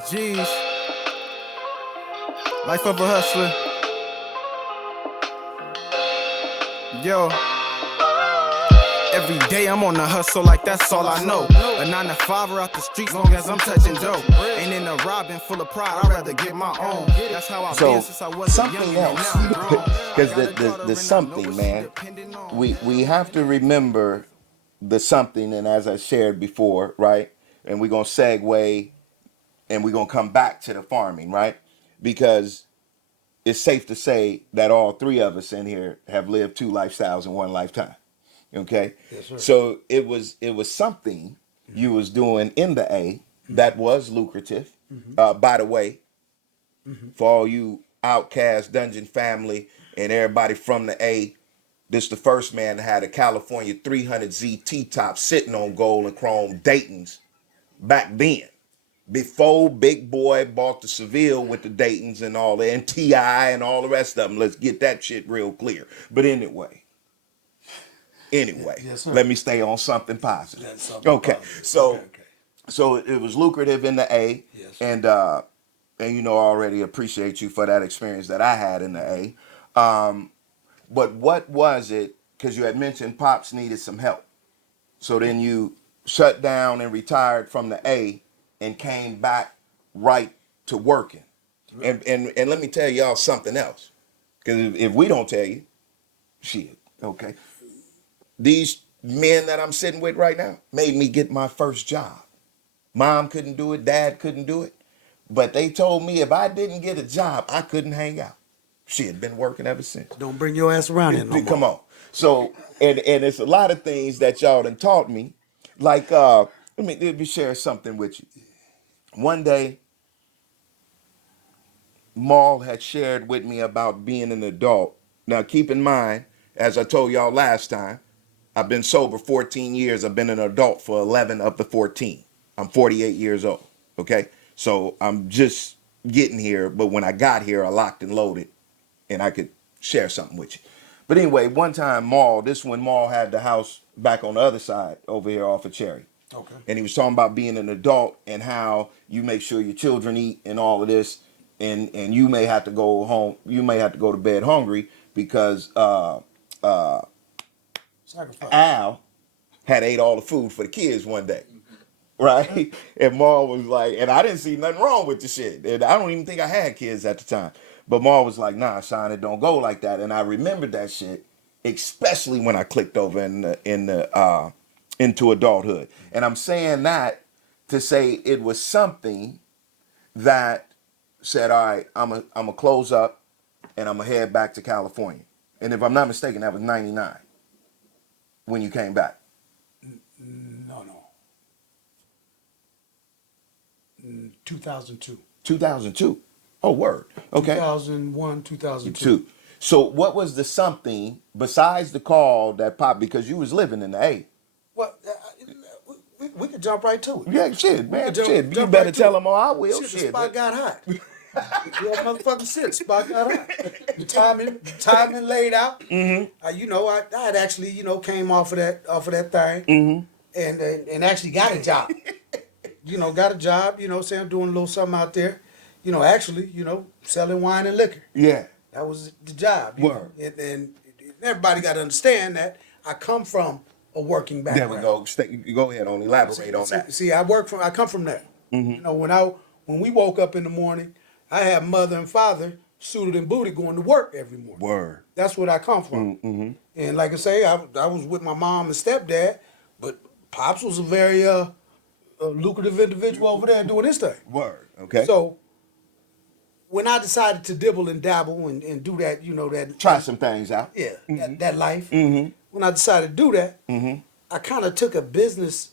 Jeez, life of a hustler. Yo, every day I'm on the hustle like that's all I know. A 9 to 5 out the streets long as I'm touching dough. Ain't in a robbing full of pride, I'd rather get my own. That's how I've been since I was a young Something and else, now I'm grown. because the something, man, we have to remember the something, and as I shared before, right? And we're gonna segue, and we're gonna come back to the farming, right? Because it's safe to say that all three of us in here have lived two lifestyles in one lifetime. Okay, Yes, sir. so it was something you was doing in the A that was lucrative. By the way, for all you outcast dungeon family and everybody from the A, this the first man that had a California 300Z T-top sitting on gold and chrome Dayton's back then. Before Big Boy bought the Seville with the Daytons and all the NTI and all the rest of them. Let's get that shit real clear. But anyway, Yes, sir. let me stay on something positive. That's something Okay, positive. so Okay. so it was lucrative in the A, Yes. and you know I already appreciate you for that experience that I had in the A. But what was it? Because you had mentioned Pops needed some help, so then you shut down and retired from the A and came back right to working. And let me tell y'all something else, because if we don't tell you, shit, okay. These men that I'm sitting with right now made me get my first job. Mom couldn't do it, dad couldn't do it. But they told me if I didn't get a job, I couldn't hang out. She had been working ever since. Don't bring your ass around here no more. Come on. So, and it's a lot of things that y'all done taught me. Like, let me share something with you. One day, Maul had shared with me about being an adult. Now, keep in mind, as I told y'all last time, I've been sober 14 years. I've been an adult for 11 of the 14. I'm 48 years old. Okay. So I'm just getting here. But when I got here, I locked and loaded and I could share something with you. But anyway, one time, this when Maul had the house back on the other side over here off of Cherry. Okay. And he was talking about being an adult and how you make sure your children eat and all of this. And you may have to go home. You may have to go to bed hungry because Sacrifice. Al had ate all the food for the kids one day, right? And Ma was like, and I didn't see nothing wrong with the shit. And I don't even think I had kids at the time. But Ma was like, nah, Sean, it don't go like that. And I remembered that shit, especially when I clicked over into adulthood. And I'm saying that to say it was something that said, all right, I'm a close up and I'm gonna head back to California. And if I'm not mistaken, that was 99 when you came back. No. 2002. 2002. Oh, word. Okay. 2001, 2002. Two. So what was the something besides the call that popped because you was living in the A? Well, we could jump right to it. Yeah, shit, man. Jump- Shit. You jump better right to tell it. them all I will. Shit, the Shit. spot got hot. Yeah, motherfucking shit, the spot got hot. The timing laid out. Mm-hmm. I had actually, came off of that thing, and actually got a job. Got a job. Saying doing a little something out there. Actually, selling wine and liquor. Yeah. That was the job. you Word. know. And everybody got to understand that I come from a working There background. we go. Go ahead on. Elaborate on that. See, I come from there. When we woke up in the morning, I had mother and father suited and booted going to work every morning. Word. That's where I come from. And like I say, I was with my mom and stepdad, but Pops was a very lucrative individual over there doing his thing. Word. Okay. So when I decided to dibble and dabble and do that, that try some things out. yeah, that life. When I decided to do that, I kind of took a business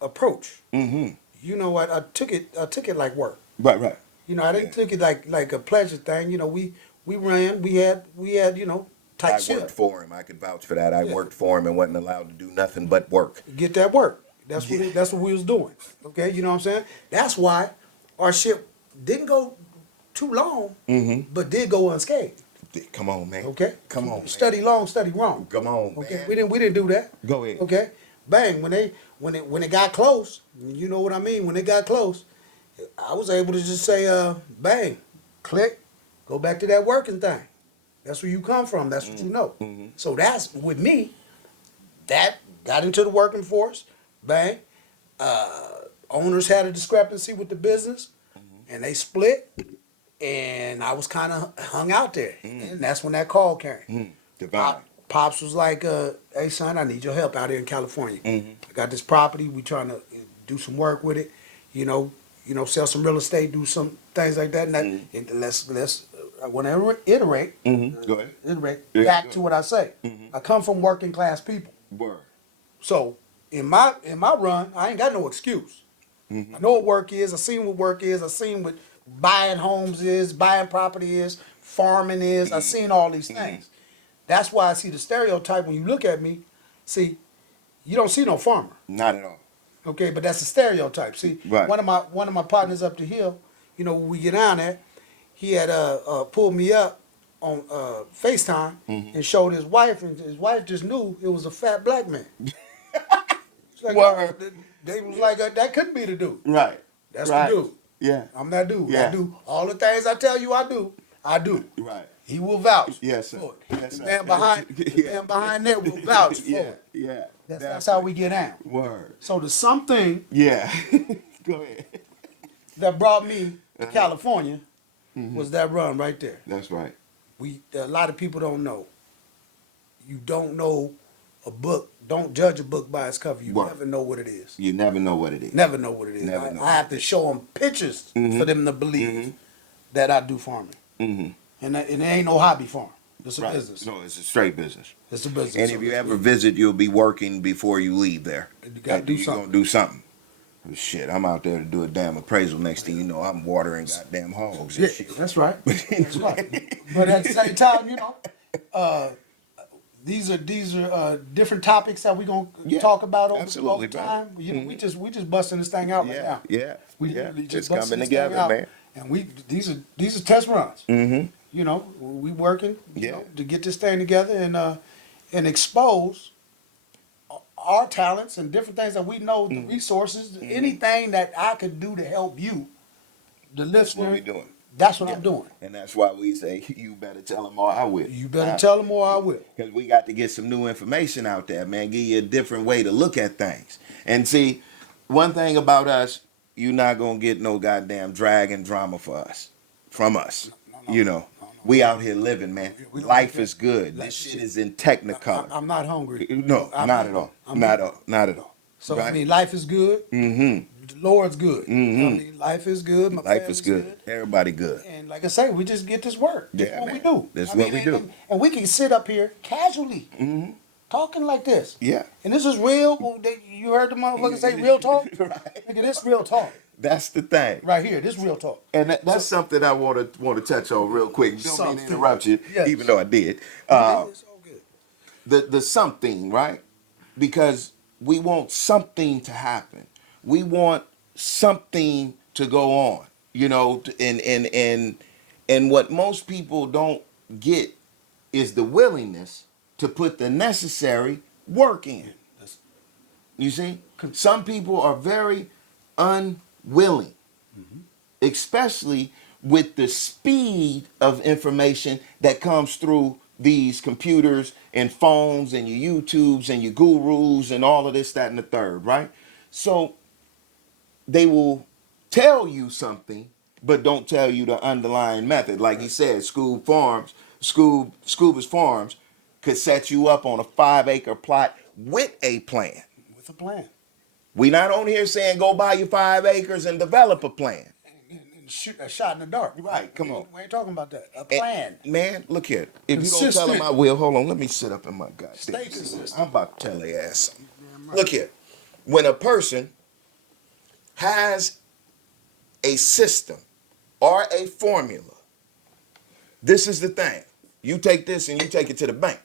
approach. I took it like work. Right. I didn't took it like a pleasure thing. We ran, we had tight I shit. worked for him. I could vouch for that. I worked for him and wasn't allowed to do nothing but work. Get that work. That's what we was doing. Okay, you know what I'm saying? That's why our shit didn't go too long, but did go unscathed. Come on, man. Okay, Come on, man. Study long, study wrong. Come on, Okay, man. we didn't do that. Go ahead. Okay, bang when it got close. You know what I mean? When it got close, I was able to just say, bang, click, go back to that working thing. That's where you come from. That's what you know. So that's with me. That got into the working force. Bang. Owners had a discrepancy with the business, and they split. And I was kind of hung out there, and that's when that call came. Divine. Pops was like, "Hey son, I need your help out here in California. I got this property. We trying to do some work with it. Sell some real estate, do some things like that. And let's. I want to iterate. Go ahead. Iterate Yeah, back go to what I say. I come from working class people, Word. so in my run, I ain't got no excuse. I know what work is. I seen what work is. I seen what buying homes is, buying property is, farming is. I seen all these things. That's why I see the stereotype when you look at me. See, you don't see no farmer. Not at all. Okay, but that's a stereotype. See, Right. one of my partners up the hill, when we get down there, he had pulled me up on FaceTime and showed his wife, and his wife just knew it was a fat black man. She's like, Word. they was like, that couldn't be the dude. Right. That's right. the dude. Yeah. I'm that dude. Yeah. I do all the things I tell you I do. I do. Right. He will vouch. Yes, sir. For it. Yes, the sir. man behind, the man behind there will vouch for Yeah. it. Yeah. That's how we get down. Word. So the something Yeah. Go ahead. that brought me to California was that run right there. That's right. A lot of people don't know. You don't know a book. Don't judge a book by its cover. You Right. never know what it is. You never know what it is. Never know what it is. Never know. I have to show them pictures for them to believe that I do farming. And it ain't no hobby farm. It's a Right. business. No, it's a straight business. It's a business. And So if you it's- ever visit, you'll be working before you leave there. You gotta do You're something. gonna do something. Shit, I'm out there to do a damn appraisal. Next thing you know, I'm watering goddamn hogs and Yeah, shit. that's right. That's right. But at the same time, these are different topics that we're gonna Yeah, talk about over absolutely, bro. time. We just busting this thing out right Yeah, now. yeah, We yeah. literally It's just busting coming this together, thing out. man. And these are test runs. We working Yeah. to get this thing together and expose our talents and different things that we know, the resources, anything that I could do to help you, the That's what listener. we doing. That's what I'm doing. And that's why we say, you better tell them, or I will. You better tell them or I will. Because we got to get some new information out there, man. Give you a different way to look at things. And see, one thing about us, you're not going to get no goddamn drag and drama from us. We out here living, man. We don't Life get is good. Like This shit shit. is in technicolor. I'm not hungry. No, not at all. Not at all. So Right? I mean, life is good. The Lord's good. I mean, life is good. My Life is family's good. Everybody good. And like I say, we just get this work. That's Yeah, what man. we do. That's I what mean, we do. And we can sit up here casually, talking like this. Yeah. And this is real. You heard the motherfucker say real talk? Right. Nigga, this real talk. That's the thing. Right here, this real talk. And that's something I want to touch on real quick. Don't mean Something. to interrupt you, Yes. even though I did. It's all good. The something, right? Because we want something to happen. We want something to go on, and what most people don't get is the willingness to put the necessary work in. You see? Some people are very unwilling, especially with the speed of information that comes through these computers and phones and your YouTubes and your gurus and all of this, that, and the third, right? So they will tell you something, but don't tell you the underlying method. Like he said, Scuba's Farms could set you up on a 5-acre plot with a plan. With a plan. We not on here saying go buy your 5 acres and develop a plan. And shoot a shot in the dark. Right, come on. We ain't talking about that. A And, plan. man, look here. If you don't tell Consistent. them I will, hold on, let me sit up in my goddamn Stay seat. consistent. I'm about to tell their ass something. Look here. When a person has a system or a formula, this is the thing. You take this and you take it to the bank.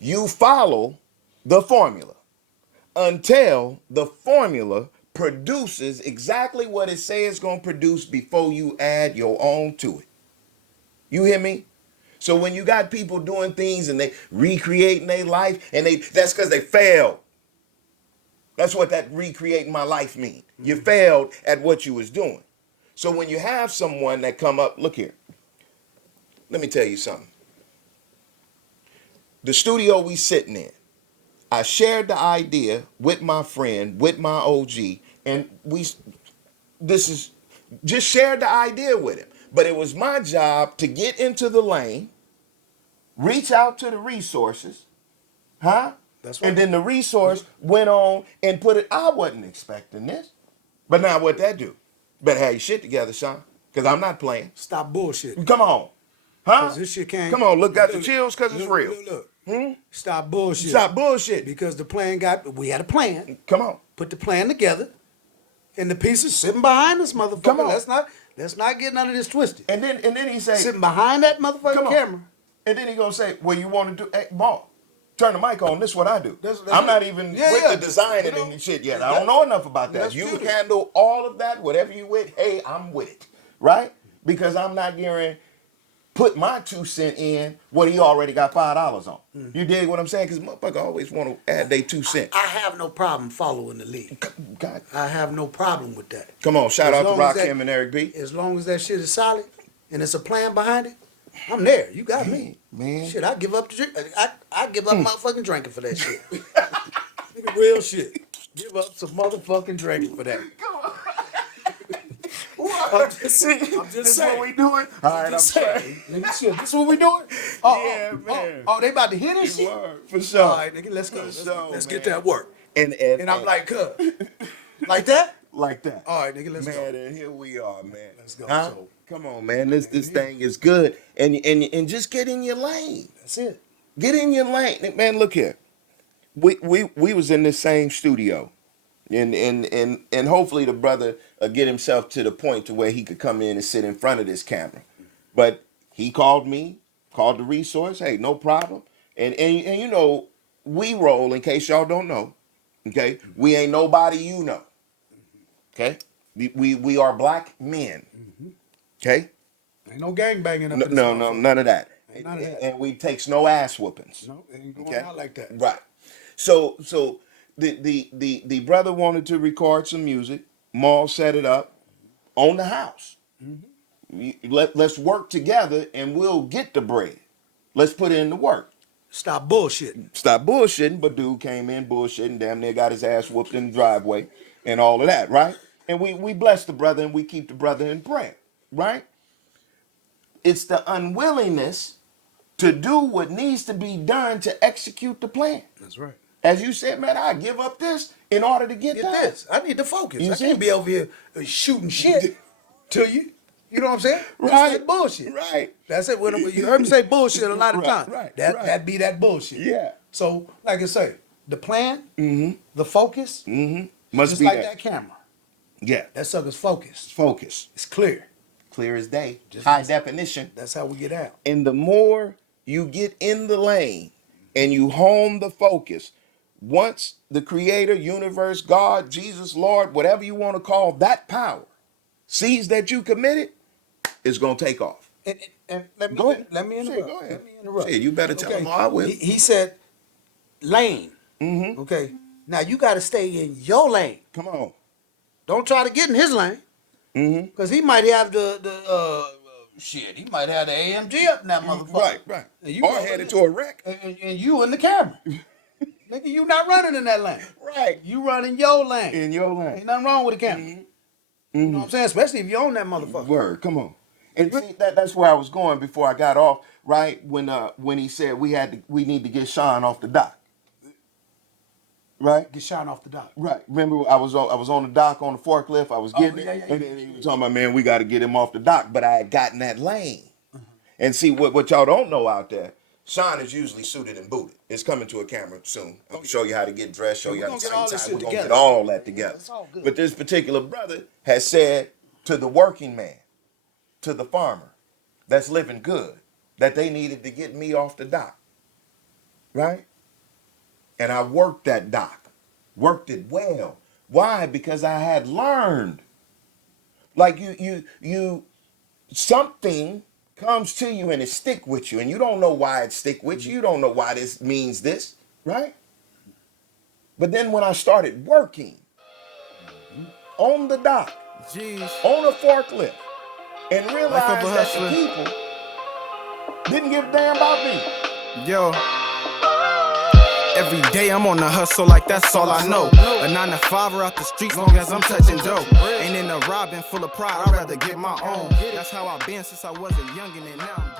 You follow the formula until the formula produces exactly what it says it's going to produce before you add your own to it. You hear me? So when you got people doing things and they recreating their life and that's because they failed. That's what that recreating my life mean. You failed at what you was doing. So when you have someone that come up, look here. Let me tell you something. The studio we sitting in, I shared the idea with my friend, with my OG, and this is just shared the idea with him. But it was my job to get into the lane, reach out to the resources, huh? That's right. And then the resource went on and put it. I wasn't expecting this. But now what that do? Better have your shit together, Sean, because I'm not playing. Stop bullshit. Come on. Huh? 'Cause this shit can't. Come on, look, got the chills because it's real. Look. Stop bullshit. Stop bullshit. Because the plan we had a plan. Come on. Put the plan together, and the pieces sitting behind us, motherfucker. Come on. Let's not get none of this twisted. And then he say, Sitting behind that motherfucking come on. camera. And then he gonna say, well, you want to do, hey, Ball, turn the mic on. This is what I do. That's I'm not it. even Yeah, with yeah. the designing You know, and shit yet. I don't know enough about that. that's You true. handle all of that, whatever you with. Hey, I'm with it, right? Because I'm not gearing put my 2 cents in what he already got $5 on. You dig what I'm saying? Because motherfucker always want to add their 2 cents. I have no problem following the lead. God. I have no problem with that. Come on, shout As out to long as that- Rakim and Eric B. As long as that shit is solid and it's a plan behind it, I'm there. You got me. Man. Shit, I give up the drink. I give up motherfucking drinking for that shit. Nigga, real shit. Give up some motherfucking drinking for that. I'm just This saying. what we doing? All right, I'm Just sorry. saying. Nigga, shit, this what we doing? Oh, Yeah, oh, man. Oh, they about to hear this shit? Word, for sure. All right, nigga, let's go. For sure, Let's man. get that work. And And I'm like, cuz. Like that? like that. All right, nigga, let's man, go. and here we are, man. Let's go. Huh? So- Come on, man. This thing is good, and just get in your lane. That's it. Get in your lane, man. Look here. We was in this same studio, and hopefully the brother get himself to the point to where he could come in and sit in front of this camera. But he called me, called the resource. Hey, no problem. And you know, we roll, in case y'all don't know. Okay, we ain't nobody you know. Okay, we are black men. Okay, Ain't no gang banging up in this no, motherfucker. none of that. Ain't none of that. And we takes no ass whoopings. No, it ain't going Okay. out like that. Right. So the brother wanted to record some music. Maul set it up on the house. Let's work together and we'll get the bread. Let's put in the work. Stop bullshitting. Stop bullshitting, but dude came in bullshitting, damn near got his ass whooped in the driveway and all of that, right? And we bless the brother and we keep the brother in prayer, right? It's the unwillingness to do what needs to be done to execute the plan. That's right. As you said, man, I give up this in order to get Get that. this. I need to focus. You I see? can't be over here shooting shit to you. You know what I'm saying? That's Right. that bullshit. Right. That's it. When you heard me say bullshit a lot of Right, times. right, That be that bullshit. Yeah. So, like I say, the plan, the focus, Must just be like that. that camera. Yeah. That sucker's focused. Focus. It's clear. Clear as day. Just High like- definition. That's how we get out. And the more you get in the lane and you hone the focus, once the creator, universe, God, Jesus, Lord, whatever you want to call that power, sees that you committed, it's going to take off. And let me Go ahead. Let me Shit, interrupt. go ahead. Let me interrupt. Shit, you better tell him I will. He said lane. Okay. Now you got to stay in your lane. Come on. Don't try to get in his lane. Because he might have the shit. He might have the AMG up in that motherfucker. Right. And you Or over headed to there. a wreck. And you in the camera. Nigga, you not running in that lane. Right. You running your lane. In your Ain't lane. nothing wrong with the camera. You know what I'm saying? Especially if you own that motherfucker. Word, come on. And see, that's where I was going before I got off, right? When he said we need to get Sean off the dock. Right? Get shot off the dock. Right. Remember I was on the dock on the forklift, I was getting yeah, it. yeah, And then he was talking about, man, we got to get him off the dock. But I had gotten that lane. And see what y'all don't know out there, Sean is usually suited and booted. It's coming to a camera soon. I'll show you how to get dressed, show We you how gonna to get all tie this tie. shit We're gonna together. get all that together. That's all good. But this particular brother has said to the working man, to the farmer that's living good, that they needed to get me off the dock. Right? And I worked that dock. Worked it well. Why? Because I had learned. Like you something comes to you and it stick with you, and you don't know why it stick with you. You don't know why this means this, right? But then when I started working on the dock, Jeez. on a forklift, and realized Life of a that the hustler. people didn't give a damn about me. Yo. Every day I'm on the hustle like that's all I know. A 9 to 5 out the streets long as I'm touching dough. Ain't in a robbing full of pride, I'd rather get my own. That's how I've been since I was a youngin' and now I'm